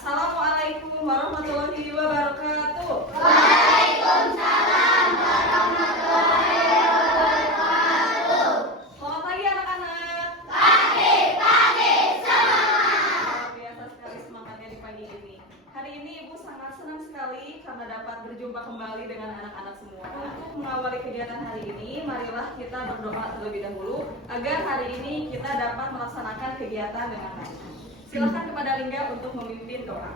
Assalamualaikum warahmatullahi wabarakatuh. Waalaikumsalam warahmatullahi wabarakatuh. Selamat pagi anak-anak. Pagi semangat. Luar biasa sekali semangatnya di pagi ini. Hari ini Ibu sangat senang sekali karena dapat berjumpa kembali dengan anak-anak semua. Untuk mengawali kegiatan hari ini, marilah kita berdoa terlebih dahulu agar hari ini kita dapat melaksanakan kegiatan dengan baik. Silakan kepada Lingga untuk memimpin doa.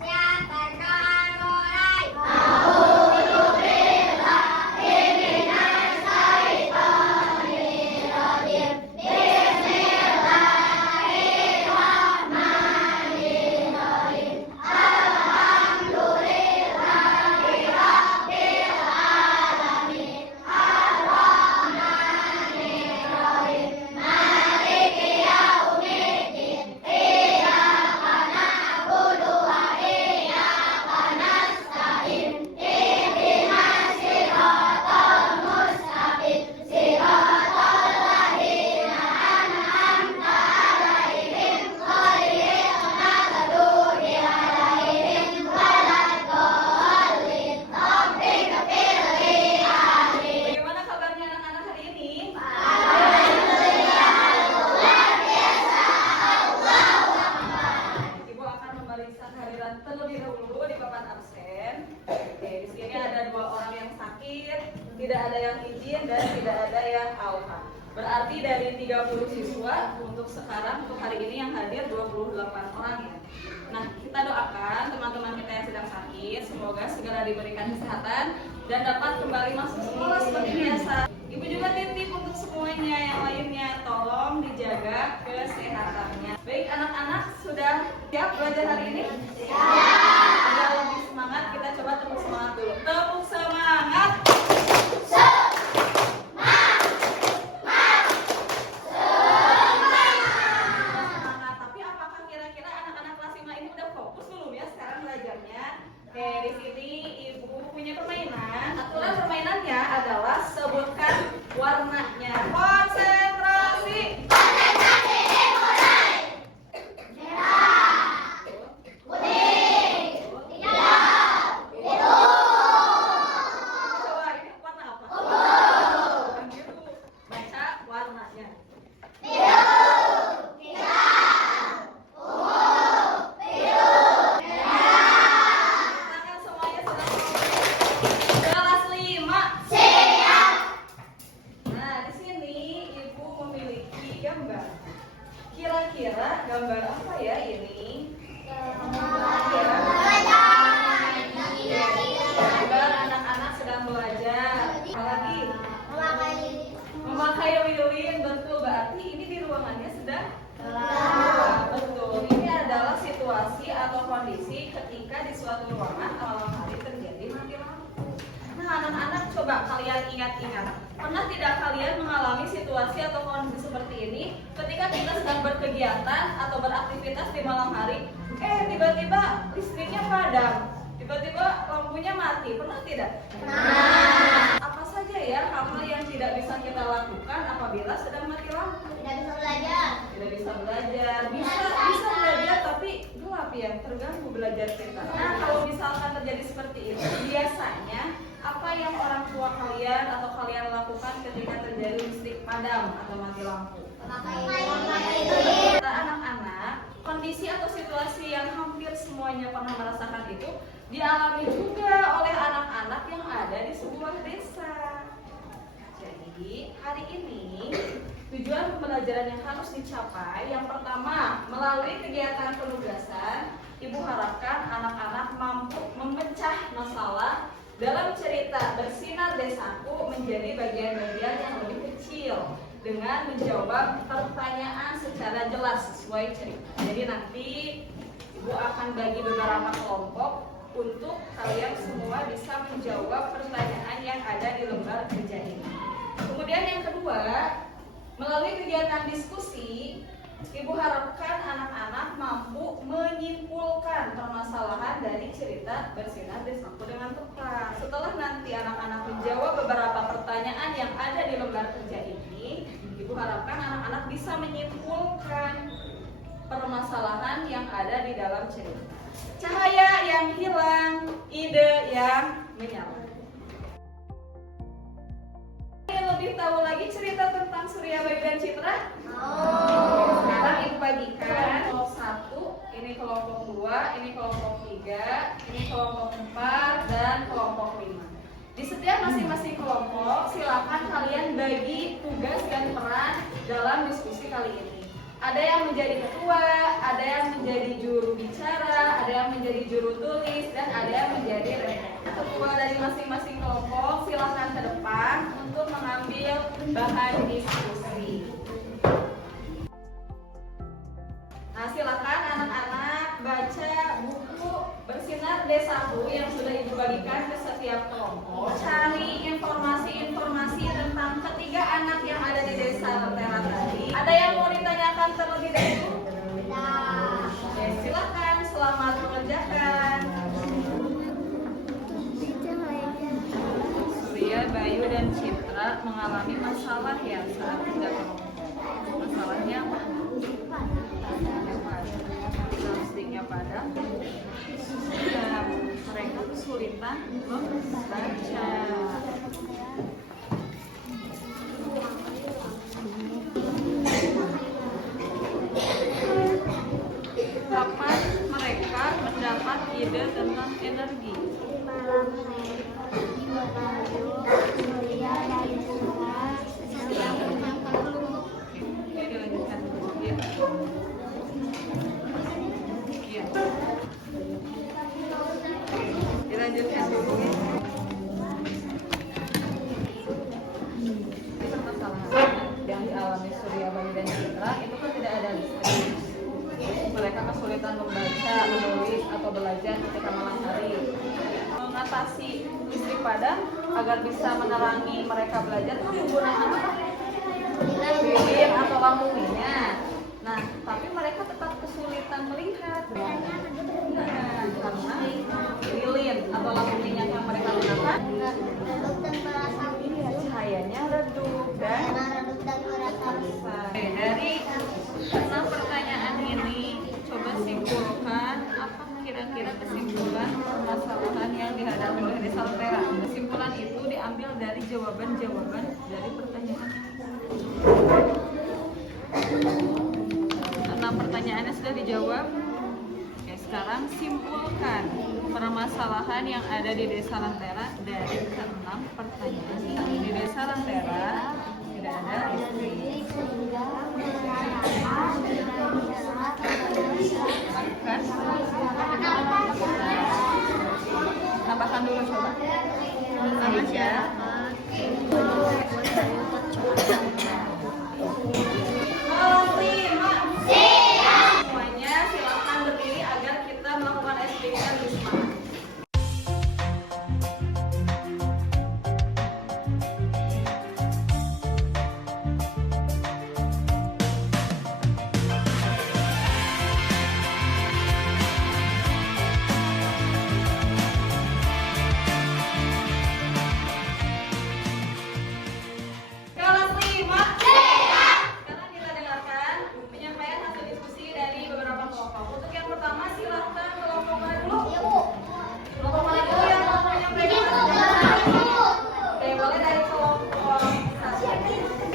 Siapkan mulai. A'udzubillahi minasyaitonir rajim. Bismillahirrahmanirrahim. Alhamdulillahi rabbil alamin. Ar-Rahmanir Rahim. Maliki yaumiddin. Iyyaka na'budu wa iyyaka nasta'in. Ihdinas siratal mustaqim. Siratal ladzina an'amta 'alaihim ghairil maghdubi 'alaihim waladdallin. Rabbik firli. Amin. Bagaimana kabarnya anak-anak hari ini? Ibu akan memeriksa kehadiran terlebih dahulu di papan absen. Oke, di sini ada 2 orang yang sakit, tidak ada yang izin dan tidak ada yang AUH. Berarti dari 30 siswa untuk sekarang untuk hari ini yang hadir 28 orang ya. Nah, kita doakan teman-teman kita yang sedang sakit semoga segera diberikan kesehatan dan dapat kembali masuk sekolah seperti biasa. Ibu juga titip untuk semuanya yang lainnya, tolong dijaga kesehatannya. Baik anak-anak, sudah siap belajar hari ini? Siap. Agar lebih semangat, kita coba tepuk semangat dulu. Tepuk semangat. Semangat. Tapi apakah kira-kira anak-anak kelas 5 ini udah fokus belum ya sekarang belajarnya? Oke, di sini Ibu punya permainan. Aturan permainannya adalah sebutkan warnanya. Konsentrasi. Coba ini warna apa? Bukan biru. Baca warnanya. Tangan semuanya sudah selesai. Kelas 5. Nah, di sini Ibu memiliki gambar. Kira-kira gambar apa ya ini? Gambar anak-anak sedang belajar. Apalagi memakai lilin, betul. Berarti ini di ruangannya sedang betul. Ini adalah situasi atau kondisi ketika di suatu ruangan malam hari terjadi mati lampu. Nah, anak-anak coba kalian ingat-ingat. Pernah tidak kalian mengalami situasi atau kondisi seperti ini ketika kita sedang berkegiatan atau beraktivitas di malam hari, tiba-tiba listriknya padam, tiba-tiba lampunya mati. Pernah tidak? Apa saja ya hal-hal yang tidak bisa kita lakukan apabila sedang mati lampu? Tidak bisa belajar, bisa belajar tapi gelap ya, terganggu belajar kita. Nah, kalau misalkan terjadi seperti itu, biasanya apa yang orang tua kalian atau kalian lakukan ketika terjadi listrik padam atau mati lampu? Kita anak-anak, kondisi atau situasi yang hampir semuanya pernah merasakan itu dialami juga oleh anak-anak yang ada di sebuah desa. Jadi, hari ini tujuan pembelajaran yang harus dicapai yang pertama, melalui kegiatan penugasan, Ibu harapkan anak-anak mampu memecah masalah dalam cerita Bersinar Desaku menjadi bagian-bagian yang lebih kecil dengan menjawab pertanyaan secara jelas sesuai cerita. Jadi nanti Ibu akan bagi beberapa kelompok untuk kalian semua bisa menjawab pertanyaan yang ada di lembar kerja ini. Kemudian yang kedua, melalui kegiatan diskusi, Ibu harapkan anak-anak mampu menyimpulkan permasalahan dari cerita Bersinar Desaku dengan tepat. Setelah nanti anak-anak menjawab beberapa pertanyaan yang ada di lembar kerja ini, Ibu harapkan anak-anak bisa menyimpulkan permasalahan yang ada di dalam cerita. Cahaya yang hilang, ide yang menyala. Ingin lebih tahu lagi cerita tentang Surya Bayu dan Citra? Sekarang ibu bagikan kelompok 1, ini kelompok 2, ini kelompok 3, ini kelompok 4, dan kelompok 5. Di setiap masing-masing kelompok, silakan kalian bagi tugas dan peran dalam diskusi kali ini. Ada yang menjadi ketua, ada yang menjadi juru bicara, ada yang menjadi juru tulis, dan ada yang menjadi reporter. Ketua dari masing-masing kelompok silakan ke depan untuk mengambil bahan diskusi. Nah, silakan anak-anak baca buku Bersinar D1 yang sudah ibu bagikan ke setiap kelompok. Cari informasi-informasi tentang ketiga anak yang ada di desa Lentera tadi. Ada yang mau ditanyakan terlebih dahulu? Oke, silakan. Selamat mengerjakan. Surya, Bayu, dan Citra mengalami masalah ya saat tiga kelompok. Masalahnya apa? Listriknya padam dan mereka kesulitan membaca. Kapan mereka mendapat ide tentang energi? Oke, dilanjutkan dulu ya. Dilanjutkan dulu ya. Permasalahan yang dialami Surya, Bayu, dan Citra itu kan tidak ada listrik. Mereka kesulitan membaca, menulis, atau belajar ketika malam hari. Mengatasi listrik padam agar bisa menerangi mereka belajar itu menggunakan apa? Lilin atau lampu minyak. Nah, tapi mereka tetap kesulitan melihat. Karena lilin atau lampu minyak yang mereka gunakan cahayanya redup dan terasa. Dari 6 pertanyaan ini, coba simpulkan apa kira-kira kesimpulan permasalahan yang dihadapi oleh Desa Lentera. Kesimpulan itu diambil dari jawaban-jawaban dari pertanyaan. 6 pertanyaannya sudah dijawab. Oke, sekarang simpulkan permasalahan yang ada di Desa Lentera dari ke-6 pertanyaan. Di Desa Lentera tidak ada listrik. Bahkan tambahkan dulu coba. Meja. Semuanya silakan berdiri agar kita melakukan SBK di semangat. Kelas 5. Sekarang kita dengarkan penyampaian hasil diskusi dari beberapa kelompok. Untuk yang pertama silakan kelompok mana dulu? Kelompok mana dulu yang mau menyampaikan? Oke, boleh dari kelompok 1.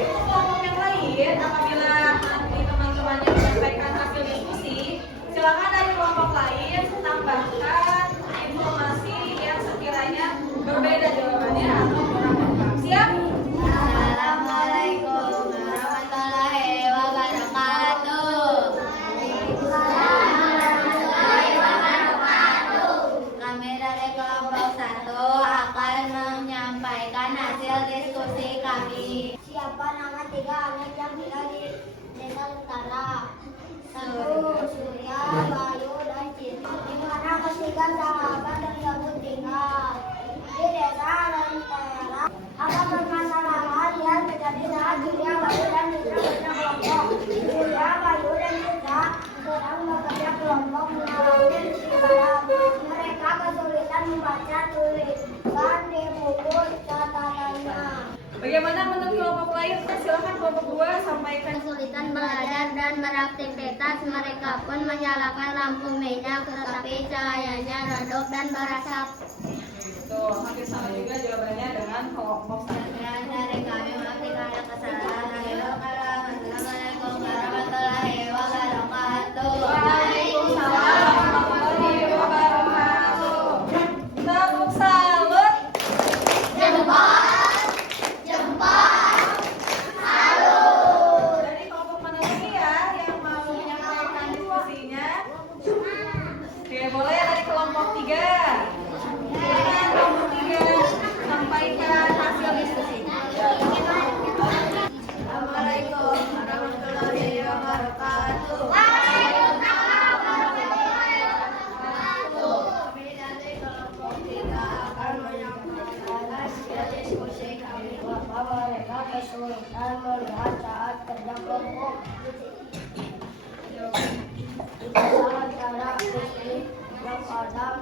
Untuk kelompok yang lain, apabila nanti teman-temannya menyampaikan hasil diskusi, silakan dari kelompok lain tambahkan informasi yang sekiranya berbeda jawabannya atau kurang lengkap. Siap? Assalamualaikum warahmatullahi wabarakatuh. Kami dari kelompok 1 akan menyampaikan hasil diskusi kami. Siapa nama 3 anak yang tinggal di Desa Lentera? 1. Surya, Bayu, dan Citra. Di mana ketiga sahabat tersebut tinggal? Di Desa Lentera. Apa permasalahan yang terjadi saat Surya, Bayu, dan Citra bekerja kelompok? Surya, Bayu, dan Citra sedang bekerja kelompok mengalami listrik padam. Mereka kesulitan membaca tulisan di buku catatannya. Bagaimana menurut kelompok lain? Silakan kelompok 2 sampaikan. Kesulitan belajar dan beraktivitas, mereka pun menyalakan lampu minyak, tetapi cahayanya redup dan berasap. Betul, hampir sama juga jawabannya dengan kelompok 1. Dari kami melakukan kesalahan. Assalamualaikum warahmatullahi wabarakatuh. Waalaikumsalam warahmatullahi wabarakatuh. Tepuk salut. Dari kelompok mana lagi ya yang mau menyampaikan diskusinya? Oke, boleh dari kelompok 3. Silakan kelompok 3 sampaikan hasil diskusi. Assalamualaikum warahmatullahi wabarakatuh. Kami dari kelompok 3 akan menyampaikan hasil diskusi kami bahwa mereka kesulitan melihat saat kerja kelompok. Sementara listrik yang padam,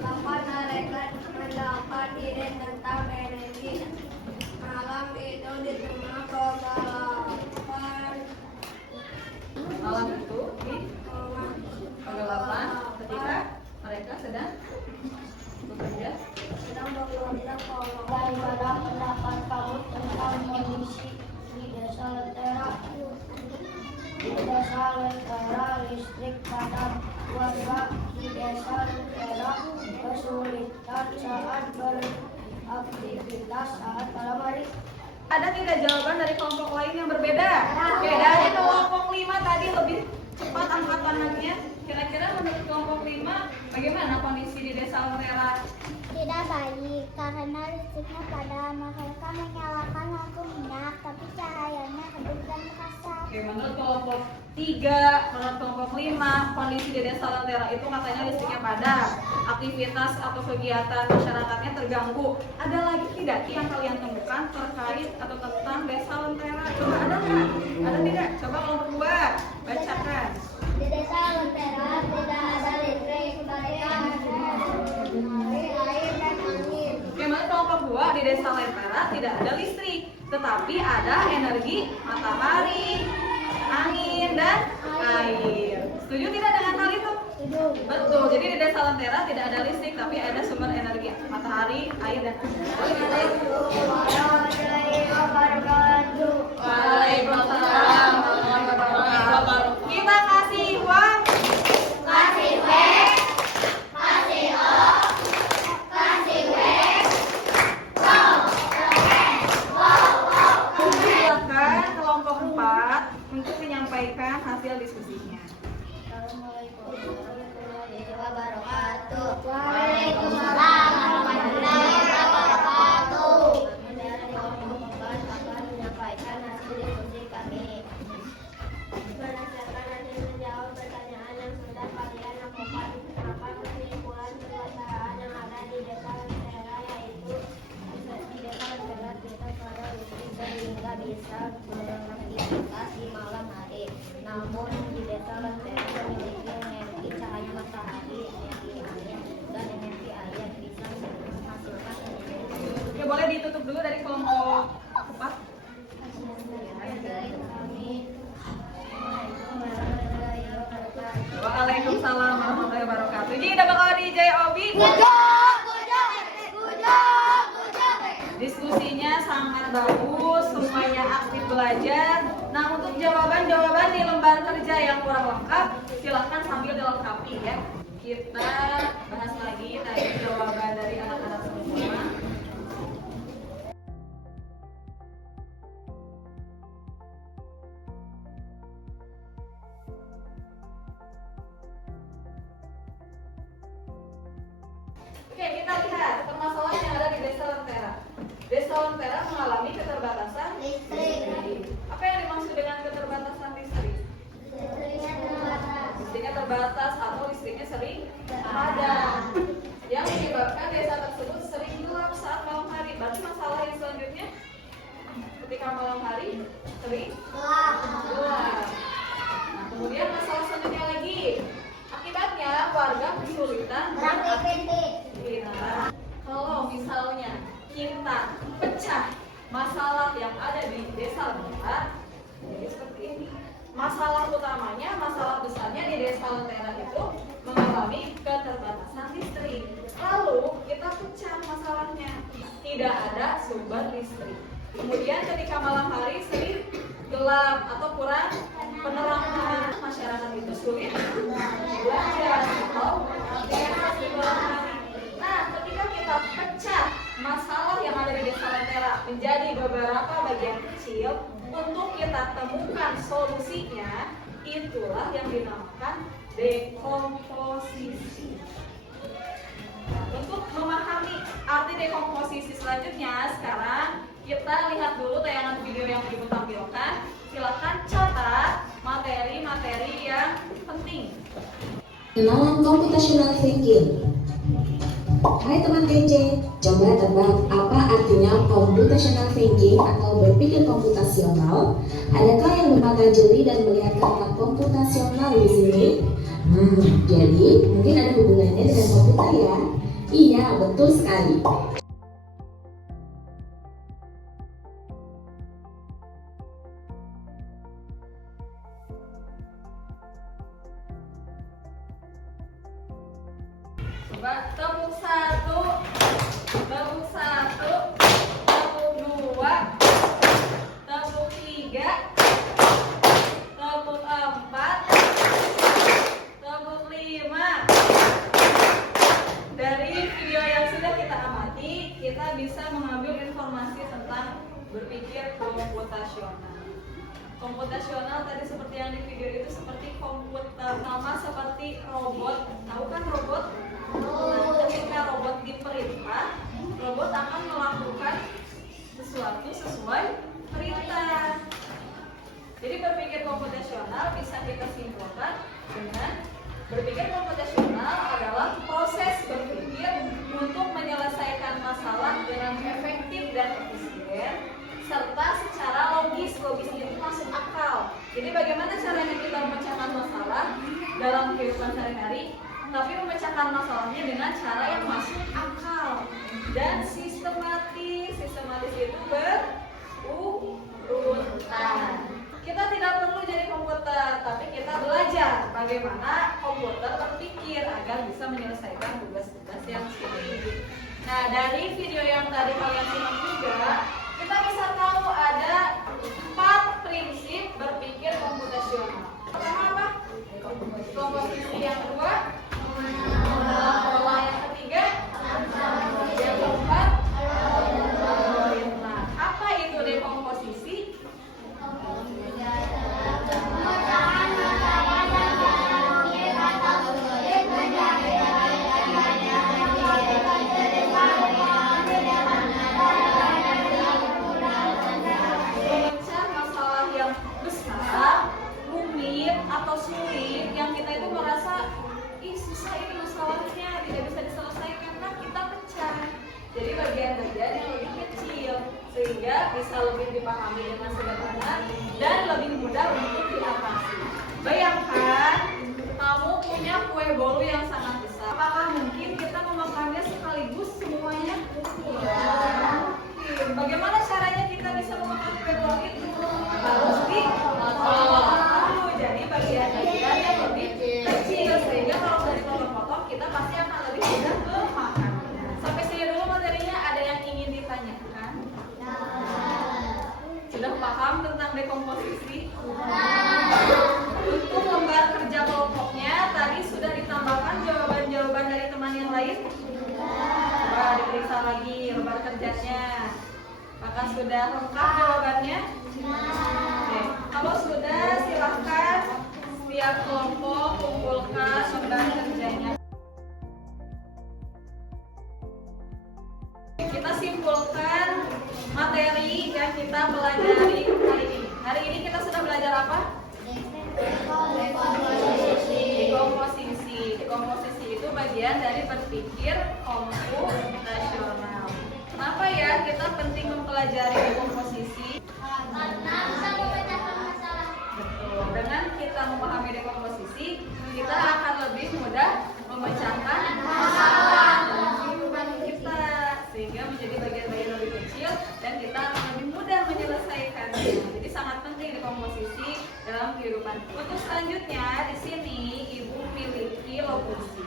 kapan mereka mendapat ide tentang energi. Malam itu di tengah kegelapan. Malam itu di kegelapan ketika mereka sedang bekerja. Sedang bekerja daripada pendapat kamu tentang kondisi di desa Lentera. Di desa Lentera listrik padam, warga di desa Lentera kesulitan saat beraktivitas saat malam hari. Ada tidak jawaban dari kelompok lain yang berbeda? Oke, dari kelompok 5 tadi lebih cepat angkatannya. Kira-kira menurut kelompok 5 bagaimana kondisi di desa Lentera? Tidak baik karena listriknya padam, mereka menyalakan lampu minyak tapi cahayanya redup dan berasap. Oke, menurut kelompok 3, menurut kelompok 5, kondisi di desa Lentera itu katanya listriknya padam, aktivitas atau kegiatan masyarakatnya terganggu. Ada lagi tidak yang kalian temukan terkait atau tentang desa Lentera? Coba ada nggak? Ada tidak? Coba kelompok 2 bacakan. Di desa Lentera tidak ada listrik, mereka hanya air dan angin. Oke, menurut kelompok 2 di desa Lentera tidak ada listrik, tetapi ada energi matahari, angin, dan air. Setuju tidak dengan hal itu? Betul. Jadi di desa Lentera tidak ada listrik, tapi ada sumber energi matahari, air, dan Waalaikumsalam warahmatullahi wabarakatuh. Kita kasih uang. Kasih W, kasih O, kasih W, Silakan kelompok 4 untuk menyampaikan hasil diskusinya. Assalamualaikum warahmatullahi wabarakatuh. Waalaikumsalam warahmatullahi wabarakatuh. Kami dari kelompok 4 akan menyampaikan hasil diskusi kami. Berdasarkan hasil menjawab pertanyaan yang sudah kalian lakukan, maka kesimpulan permasalahan yang ada di desa Lentera yaitu di desa Lentera kita pada listrik sehingga bisa beraktivitas di malam hari. Namun di desa Lentera memiliki energi cahaya matahari, energi angin, dan energi air bisa menghasilkan energi. Oke, boleh ditutup dulu dari kelompok 4. Waalaikumsalam warahmatullahi wabarakatuh. Jadi udah bakal DJ Obi. Diskusinya sangat bagus, semuanya aktif belajar. Nah, untuk jawaban-jawaban di lembar kerja yang kurang lengkap, silahkan sambil dilengkapi ya. Kita bahas lagi tadi jawaban dari anak-anak semua. Oke, kita lihat permasalahan yang ada di desa Lentera. Desa Lentera mengalami keterbatasan listrik. Apa yang dimaksud dengan keterbatasan listrik? Listriknya terbatas atau listriknya sering padam, yang menyebabkan desa tersebut sering gelap saat malam hari. Berarti masalah yang selanjutnya ketika malam hari sering gelap. Nah, kemudian masalah selanjutnya lagi, akibatnya warga kesulitan beraktivitas. Kalau misalnya kita pecah masalah mengalami keterbatasan listrik. Lalu kita pecah masalahnya, tidak ada sumber listrik. Kemudian ketika malam hari sering gelap atau kurang penerangan, masyarakat itu sulit belajar atau beraktivitas di malam hari. Nah, ketika kita pecah masalah yang ada di Desa Lentera menjadi beberapa bagian kecil untuk kita temukan solusinya, itulah yang dinamakan dekomposisi. Untuk memahami arti dekomposisi selanjutnya, sekarang kita lihat dulu tayangan video yang ibu tampilkan. Silakan catat materi-materi yang penting. Kenalan computational thinking. Hai teman kece, coba tebak apa artinya computational thinking atau berpikir komputasional? Adakah yang mempelajari dan melihat kata komputasional di sini? Jadi mungkin ada hubungannya dengan komputer ya? Iya, betul sekali. Coba tepuk 1, tepuk 1, tepuk 2, tepuk 3, tepuk 4, tepuk 5. Dari video yang sudah kita amati, kita bisa mengambil informasi tentang berpikir komputasional. Komputasional tadi seperti yang di video itu seperti komputer, sama seperti robot. Tahu kan robot? Nah, ketika robot diperintah, robot akan melakukan sesuatu sesuai perintah. Jadi berpikir komputasional bisa kita simpulkan dengan berpikir komputasional adalah proses berpikir untuk menyelesaikan masalah dengan efektif dan efisien serta secara logis itu masuk akal. Jadi bagaimana caranya kita memecahkan masalah dalam kehidupan sehari-hari, tapi memecahkan masalahnya dengan cara yang masuk akal dan sistematis. Sistematis itu berurutan. Kita tidak perlu jadi komputer, tapi kita belajar bagaimana komputer berpikir agar bisa menyelesaikan tugas-tugas yang sulit. Nah, dari video yang tadi kalian simak juga, kita bisa tahu ada 4 prinsip berpikir komputasional. Pertama apa? Komposisi. Yang kedua, pola. Yang ketiga, yang keempat, algoritma. Apa itu dekomposisi? Memecah masalah yang besar, rumit atau sulit yang kita itu merasa susah ini masalahnya, tidak bisa diselesaikan, kan kita pecah jadi bagian-bagian yang lebih kecil sehingga bisa lebih dipahami dengan sederhana dan lebih mudah untuk diatasi. Bayangkan kamu punya kue bolu yang sangat besar, apakah mungkin kita memakannya sekaligus semuanya? Bagaimana caranya kita bisa memakan kue bolu itu? Harus dipotong, jadi bagian-bagian yang lebih kecil sehingga kalau dari potong-potong kita pasti akan lebih mudah memakan. Sampai sini dulu materinya, ada yang ingin ditanyakan? Sudah paham tentang dekomposisi? Untuk lembar kerja kelompoknya tadi sudah ditambahkan jawaban-jawaban dari teman yang lain? Coba diperiksa lagi lembar kerjanya. Apakah sudah lengkap jawabannya? Oke. Kalau sudah, silahkan setiap kelompok kumpulkan lembar kerjanya. Kita simpulkan materi yang kita pelajari hari ini. Hari ini kita sudah belajar apa? Dekomposisi. Dekomposisi itu bagian dari berpikir komputasional. Kenapa ya kita penting mempelajari dekomposisi? Karena bisa memecahkan masalah. Betul. Dengan kita memahami dekomposisi, kita akan lebih mudah memecahkan masalah dalam kehidupan kita, sehingga menjadi bagian-bagian lebih kecil dan kita akan lebih mudah menyelesaikannya. Jadi sangat penting dekomposisi dalam kehidupan. Untuk selanjutnya di sini ibu memiliki lokusi.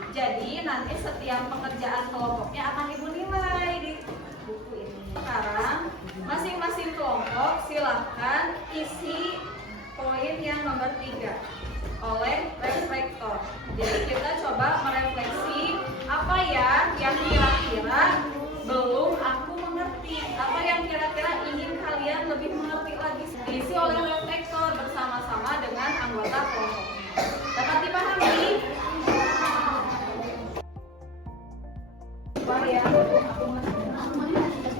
yang pekerjaan kelompoknya akan Ibu nilai di buku ini. Sekarang masing-masing kelompok silahkan isi poin yang nomor 3 oleh reflektor. Jadi kita coba merefleksi apa ya yang kira-kira belum aku mengerti, apa yang kira-kira ingin kalian lebih mengerti lagi. Diisi oleh reflektor bersama-sama dengan anggota kelompoknya. Dapat dipahami? Ya,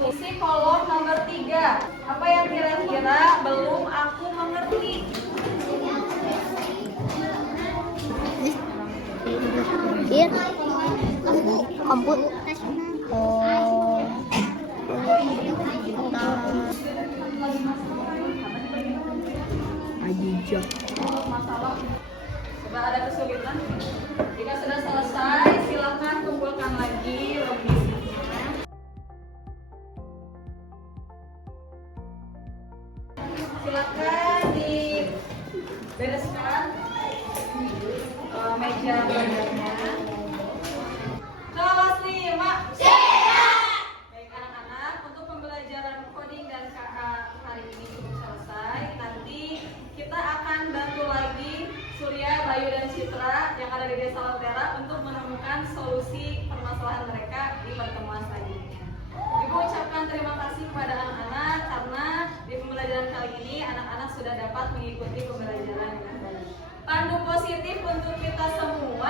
isi kolom nomor 3. Apa yang kira-kira belum aku mengerti? Komputer. Masalah. Coba ada kesulitan? Jika sudah selesai, silakan kumpulkan lagi remisinya. Silakan dibereskan meja belajarnya. Kelas 5. Baik anak-anak, untuk pembelajaran coding dan KA hari ini cukup selesai. Nanti kita akan bantu lagi Surya, Bayu, dan Citra yang ada di Desa Lentera untuk menemukan solusi permasalahan mereka di pertemuan selanjutnya. Ibu ucapkan terima kasih kepada anak-anak karena di pembelajaran kali ini anak-anak sudah dapat mengikuti pembelajaran dengan baik. Pandu positif untuk kita semua